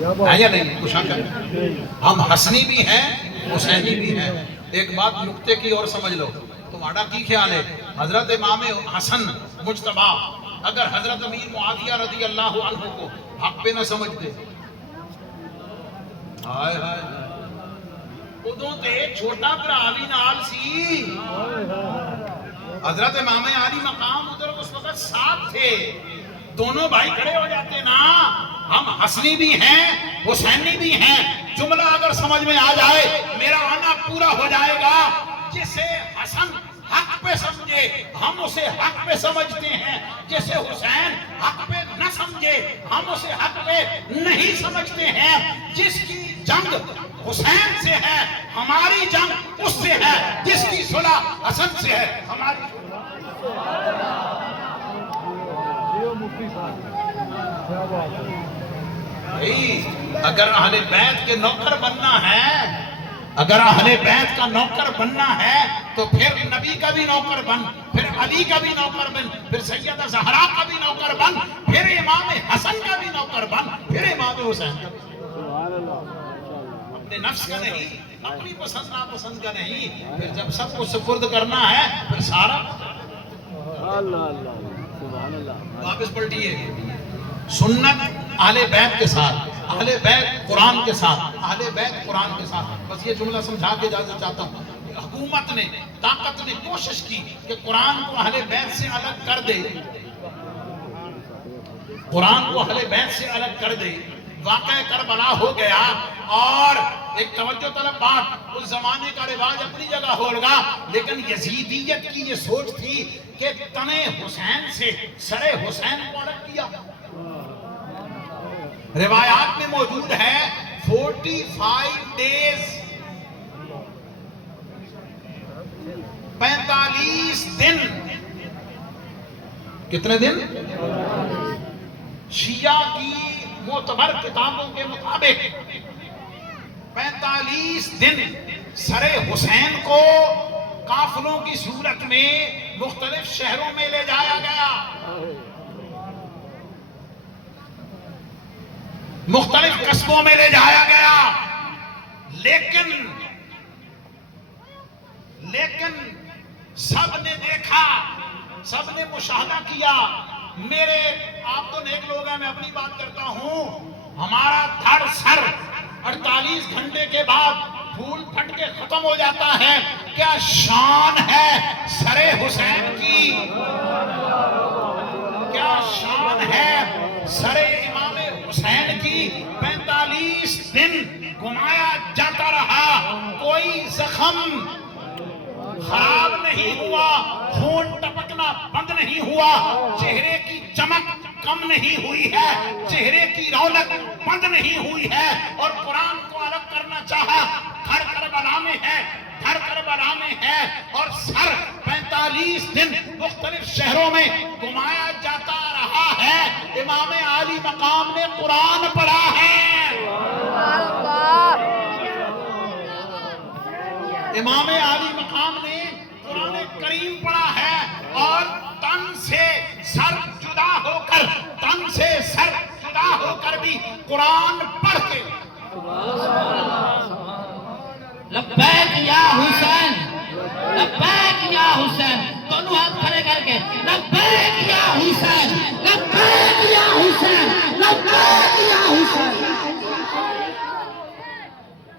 ہے یا نہیں؟ کچھ ہم حسنی بھی ہیں حسینی بھی ہیں۔ ایک بات نکتے کی اور سمجھ لو، تمہارا کی خیال ہے حضرت امام حسن مجتبی اگر حضرت امیر معاویہ رضی اللہ عنہ کو حق پہ نہ سمجھتے، ہائے ہائے ادوں تے چھوٹا برا بھی نال سی، حضرت امام علی مقام ادھر اس وقت ساتھ تھے، دونوں بھائی کھڑے ہو جاتے نا، ہم حسنی بھی ہیں حسینی بھی ہیں، جملہ اگر سمجھ میں آ جائے میرا آنا پورا ہو جائے گا۔ جسے حسن حق پہ سمجھے ہم اسے حق پہ سمجھتے ہیں، جسے حسین حق پہ نہ سمجھے ہم اسے حق پہ نہیں سمجھتے ہیں۔ جس کی جنگ حسین سے ہے ہماری جنگ اس سے ہے، جس کی صلح حسن سے ہے ہماری اگر اہل بیت کے نوکر بننا ہے، اگر اہل بیت کا نوکر بننا ہے تو پھر نبی کا بھی نوکر بن، پھر علی کا بھی نوکر بن، پھر سیدہ زہرا کا بھی نوکر بن، پھر امام حسن کا بھی نوکر بن، پھر امام حسین کا بھی۔ اپنے نفس کا نہیں، اپنی پسند ناپسند کا نہیں، پھر جب سب کو سپرد کرنا ہے پھر سارا واپس پلٹیے۔ سنت اہل بیت کے ساتھ، اہل بیت قرآن کے ساتھ، اہل بیت قرآن کے ساتھ۔ بس یہ جملہ سمجھا کے اجازت چاہتا ہوں۔ حکومت نے، طاقت نے کوشش کی کہ قرآن کو اہل بیت سے الگ کر دے، قرآن کو اہل بیت سے الگ کر دے۔ واقعہ کربلا ہو گیا، اور ایک توجہ طلب بات، اس زمانے کا رواج اپنی جگہ ہوگا، لیکن یزیدیت کی یہ سوچ تھی کہ تنے حسین سے سرے حسین کو الگ کیا۔ روایات میں موجود ہے 45 ڈیز، 45 دن، کتنے دن؟ شیعہ کی معتبر کتابوں کے مطابق 45 دن سرے حسین کو قافلوں کی صورت میں مختلف شہروں میں لے جایا گیا، مختلف قصبوں میں لے جایا گیا، لیکن سب نے دیکھا، سب نے مشاہدہ کیا۔ میرے آپ تو نیک لوگ ہیں، میں اپنی بات کرتا ہوں، ہمارا دھڑ سر 48 گھنٹے کے بعد پھول پھٹ کے ختم ہو جاتا ہے۔ کیا شان ہے سرے حسین کی، کیا شان ہے سرے امام حسین کی۔ 45 دن گھمایا جاتا رہا، کوئی زخم خراب نہیں ہوا، خون ٹپکنا بند نہیں ہوا، چہرے کی چمک کم نہیں ہوئی ہے، چہرے کی رونق بند نہیں ہوئی ہے، اور قرآن کو الگ کرنا چاہا۔ دھڑ کربلا میں ہے، دھڑ کربلا میں ہے، اور سر 45 دن مختلف شہروں میں گھمایا جاتا رہا ہے۔ امام عالی مقام نے قرآن پڑھا ہے، امام عالی مقام نے قرآن کریم پڑھا ہے، اور تن سے سر جدا ہو کر، تن سے سر جدا ہو کر بھی قرآن پڑھ کے لبیک یا حسین، لبیک یا حسین، دونوں ہاتھ کھڑے کر کے لبیک یا حسین، لبیک یا حسین، لبیک یا حسین۔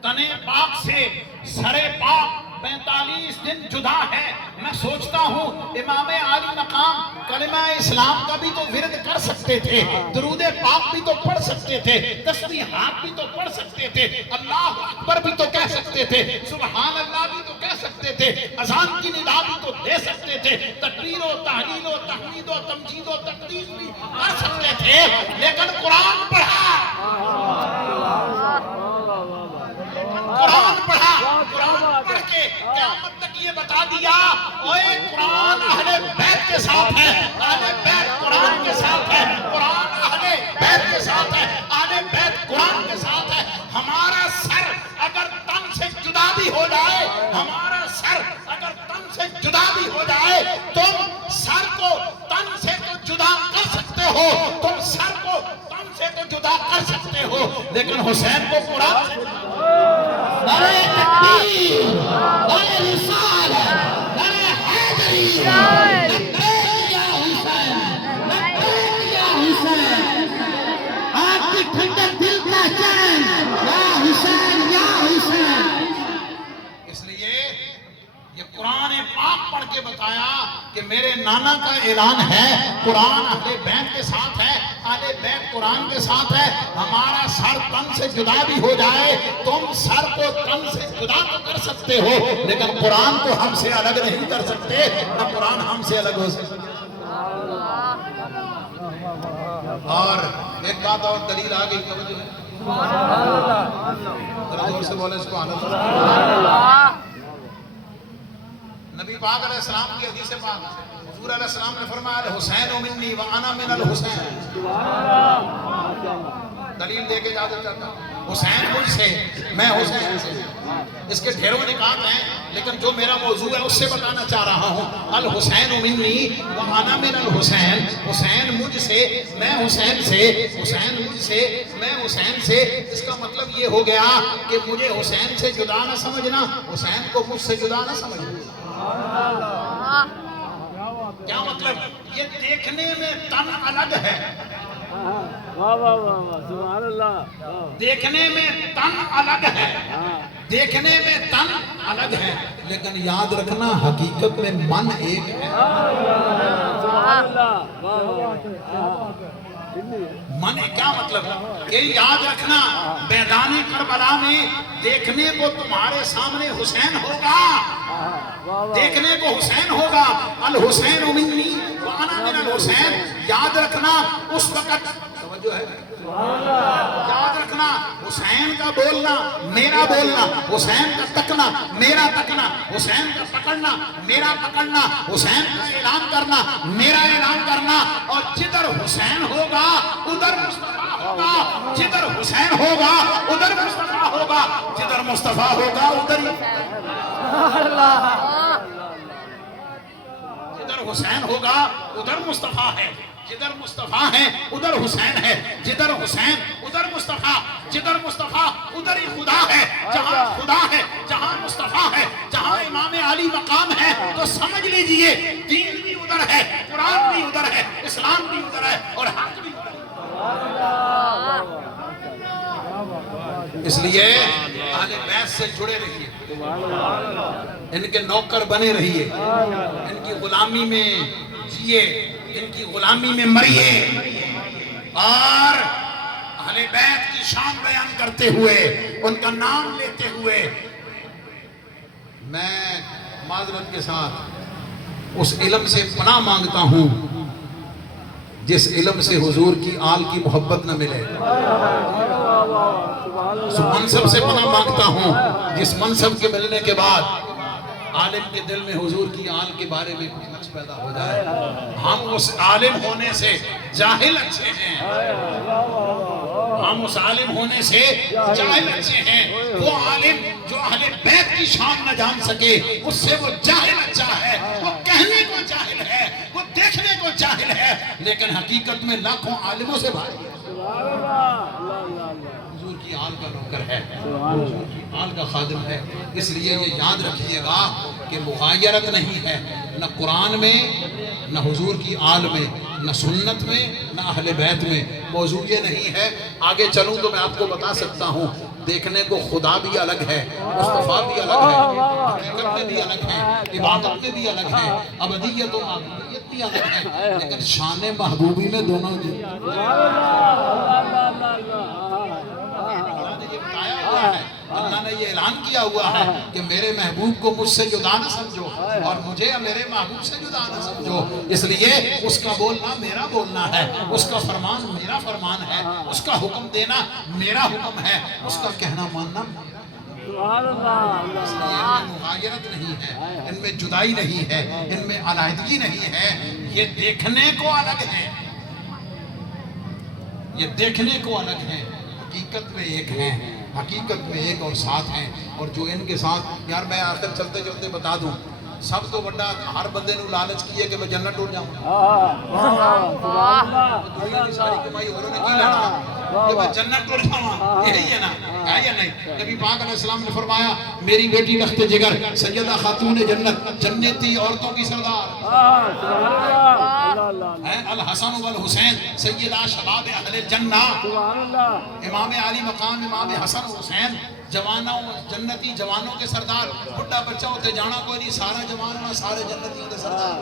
تنے پاک سے سرے پاک 45 دن جدا ہے۔ میں سوچتا ہوں امام عالی مقام کلمہ اسلام کا بھی تو ورد کر سکتے تھے، درود پاک بھی تو پڑھ سکتے تھے، تسبیحات بھی تو پڑھ سکتے تھے، اللہ اکبر بھی تو کہہ سکتے تھے، سبحان اللہ بھی تو کہہ سکتے تھے، اذان کی ندا بھی تو دے سکتے تھے، تکبیر و تحلیل و تحمید و تمجید و تقدیس بھی کر سکتے تھے، لیکن قرآن پڑھا، قرآن پڑھا، قرآن پڑھ کے قیامت تک یہ بتا دیا، اوے قرآن اہل بیت کے ساتھ ہے، اہل بیت قرآن کے ساتھ ہے، قرآن اہل بیت کے ساتھ ہے، اہل بیت قرآن کے ساتھ ہے۔ ہمارا سر اگر تن سے جدا بھی ہو جائے، ہمارا سر اگر تن سے جدا بھی ہو جائے، تم سر کو تن سے تو جدا کر سکتے ہو، تم سر کو تن سے تو کو جدا کر سکتے ہو لیکن حسین کو پورا نعرہ تکبیر، نعرہ رسالت، نعرہ حیدری، لبیک یا حسین، لبیک یا حسین، آپ کی ٹھنڈک دل کا چین، یا حسین یا حسین۔ اس لیے یہ قرآن پاک پڑھ کے بتایا کہ میرے نانا کا اعلان ہے، قرآن اہل بیت کے ساتھ ہے، اہل بیت قرآن کے ساتھ ہے۔ ہمارا سر تن سے جدا بھی ہو جائے، تم سر کو تن سے جدا تو کر سکتے ہو لیکن قرآن کو ہم سے الگ نہیں کر سکتے، نہ قرآن ہم سے الگ ہو سکتا۔ اور ایک بات اور دلیل آ گئی، توجہ ہے، ذرا زور سے بولے اس کو آنا تھا۔ نبی پاک علیہ السلام کی حدیث پاک حضور علیہ السلام نے فرمایا الحسین منی وانا من الحسین، دلیل دے کے اجازت چاہتا ہوں، حسین مجھ سے، میں حسین سے۔ اس کے ڈھیروں نکات ہیں لیکن جو میرا موضوع ہے اس سے بتانا چاہ رہا ہوں، الحسین منی وانا من الحسین، حسین مجھ سے، میں حسین سے، حسین مجھ سے، میں حسین سے۔ اس کا مطلب یہ ہو گیا کہ مجھے حسین سے جدا نہ سمجھنا، حسین کو مجھ سے جدا نہ سمجھنا۔ کیا مطلب؟ یہ دیکھنے میں تن الگ ہے، سبحان اللہ، دیکھنے میں تن الگ ہے، دیکھنے میں تن الگ ہے لیکن یاد رکھنا حقیقت میں من ایک ہے۔ سبحان اللہ، من کیا مطلب؟ کہ یاد رکھنا میدان کربلا میں دیکھنے کو تمہارے سامنے حسین ہوگا، دیکھنے کو حسین ہوگا، الحسین منی وانا من الحسین۔ یاد رکھنا اس وقت، توجہ ہے، یاد رکھنا حسین کا بولنا میرا بولنا، حسین کا تکنا میرا تکنا، حسین کا پکڑنا میرا پکڑنا، حسین کا اعلان کرنا میرا اعلان کرنا، اور جدھر حسین ہوگا ادھر مصطفیٰ ہوگا، جدھر حسین ہوگا ادھر مصطفیٰ ہوگا، جدھر مصطفیٰ ہوگا ادھر ہی، جدھر حسین ہوگا ادھر مصطفیٰ ہے، جدھر مصطفیٰ ہے ادھر حسین ہے، جدھر حسین ادھر مصطفیٰ، جدھر مصطفیٰ ادھر ہی خدا ہے۔ جہاں خدا ہے، جہاں مصطفیٰ ہے، جہاں امام علی مقام ہے، تو سمجھ لیجئے دین بھی ادھر ہے، قرآن بھی ادھر ہے، اسلام بھی ادھر ہے اور حق بھی ادھر ہے۔ اس لیے اہل بیت سے جڑے رہیے، ان کے نوکر بنے رہیے، ان کی غلامی میں جیے، ان کی غلامی میں مریے، اور اہل بیت کی شان بیان کرتے ہوئے، ان کا نام لیتے ہوئے، میں معذرت کے ساتھ اس علم سے پناہ مانگتا ہوں جس علم سے حضور کی آل کی محبت نہ ملے، اس منصب سے پناہ مانگتا ہوں جس منصب کے ملنے کے بعد عالم کے دل میں حضور کی آل کے بارے میں کچھ نقش پیدا ہو جائے۔ ہم اس عالم ہونے سے جاہل اچھے ہیں، ہم اس عالم ہونے سے جاہل اچھے ہیں۔ وہ عالم جو اہل بیت کی شان نہ جان سکے اس سے وہ جاہل اچھا ہے، وہ کہنے کو جاہل ہے، وہ دیکھنے کو جاہل ہے لیکن حقیقت میں لاکھوں عالموں سے بھاری ہے۔ حضور کی آل کا نوکر ہے، حضور کی آل کا خادم ہے۔ اس لیے یہ یاد رکھیے گا کہ مغایرت نہیں ہے، نہ قرآن میں، نہ حضور کی آل میں، نہ سنت میں، نہ اہل بیت میں۔ موضوع یہ نہیں ہے، آگے چلوں تو میں آپ کو بتا سکتا ہوں، دیکھنے کو خدا بھی الگ ہے، مصطفیٰ بھی الگ ہے، حقیقت میں بھی الگ ہے، عبادت میں بھی الگ ہے، ابدیت و معبودیت بھی الگ ہے، لیکن شان محبوبی میں دونوں جی۔ اللہ نے یہ اعلان کیا ہوا ہے کہ میرے محبوب کو مجھ سے جدا نہ سمجھو اور مجھے میرے محبوب سے جدا نہ سمجھو۔ اس لیے اس کا بولنا میرا بولنا ہے، اس کا فرمان میرا فرمان ہے، اس کا حکم دینا میرا حکم ہے، اس کا کہنا ماننا میرا۔ اس لیے ان میں مغایرت نہیں ہے، ان میں جدائی نہیں ہے، ان میں علیحدگی نہیں ہے۔ یہ دیکھنے کو الگ ہے، یہ دیکھنے کو الگ ہے، حقیقت میں ایک ہیں، حقیقت میں ایک اور ساتھ ہیں۔ اور جو ان کے ساتھ، یار میں آخر چلتے چلتے بتا دوں، سب تو بڑا ہر بندے نو لالچ کی ہے کہ میں جنت ٹوٹ جاؤں، دنیا کی ساری کمائی اوروں نے کی لینا، کہ میں جنت کو جاؤں، یہی ہے نا، ہے یا نہیں؟ نبی پاک علیہ السلام نے فرمایا میری بیٹی لخت جگر سیدہ خاتون جنت، جنتی عورتوں کی سردار ہے، الحسن والحسین سیدہ شباب اہل الجنہ، امام علی مقام امام حسن و حسین جوانوں جنتی جوانوں کے سردار، بڑھا بچہ ہوتے جانا کوئی نہیں، سارا جوان ہونا سارے جنتیوں کے سردار،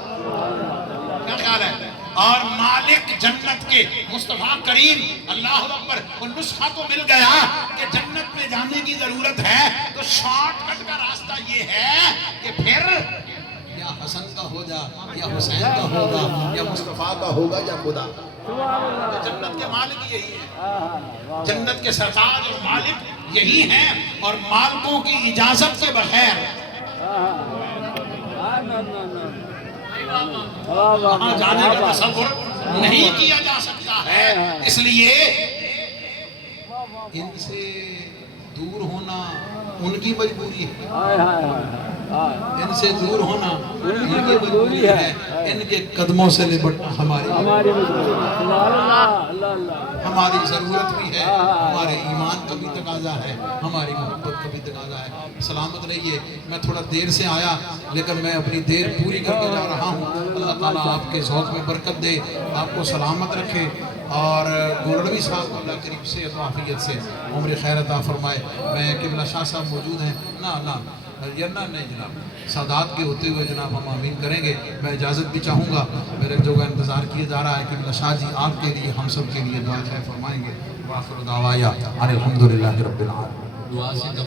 کیا خیال ہے؟ اور مالک جنت کے مصطفیٰ کریم اللہ اکبر، وہ نسخہ تو مل گیا کہ جنت میں جانے کی ضرورت ہے، تو شارٹ کٹ کا راستہ یہ ہے کہ پھر یا حسن کا ہو جا یا حسین کا ہوگا یا مصطفیٰ کا ہوگا یا خدا۔ جنت کے مالک یہی ہے، جنت کے سرتاج اور مالک یہی ہیں، اور مالکوں کی اجازت کے بغیر وہاں جانے کا تصور نہیں کیا جا سکتا ہے۔ اس لیے ان سے دور ہونا ان کی مجبوری ہے، ان سے دور ہونا ان کی مجبوری ہے، ان کے قدموں سے لپٹنا ہماری ضرورت بھی ہے، ہمارے ایمان کا بھی تقاضا ہے، ہماری محبت کا بھی تقاضا ہے۔ سلامت رہیے، میں تھوڑا دیر سے آیا لیکن میں اپنی دیر پوری کر کے جا رہا ہوں۔ اللہ تعالیٰ آپ کے ذوق میں برکت دے، آپ کو سلامت رکھے، اور گولڑوی صاحب کو اللہ کریم سے عافیت سے عمر خیر عطا فرمائے۔ میں قبلہ شاہ صاحب موجود ہیں، نہیں جناب، سادات کے ہوتے ہوئے جناب ہم آمین کریں گے۔ میں اجازت بھی چاہوں گا، میرے جو کا انتظار کیا جا رہا ہے کہ قبلہ شاہ جی آپ کے لیے ہم سب کے لیے دعا خیر فرمائیں گے۔ وآخر دعوایا الحمدللہ رب العالمین۔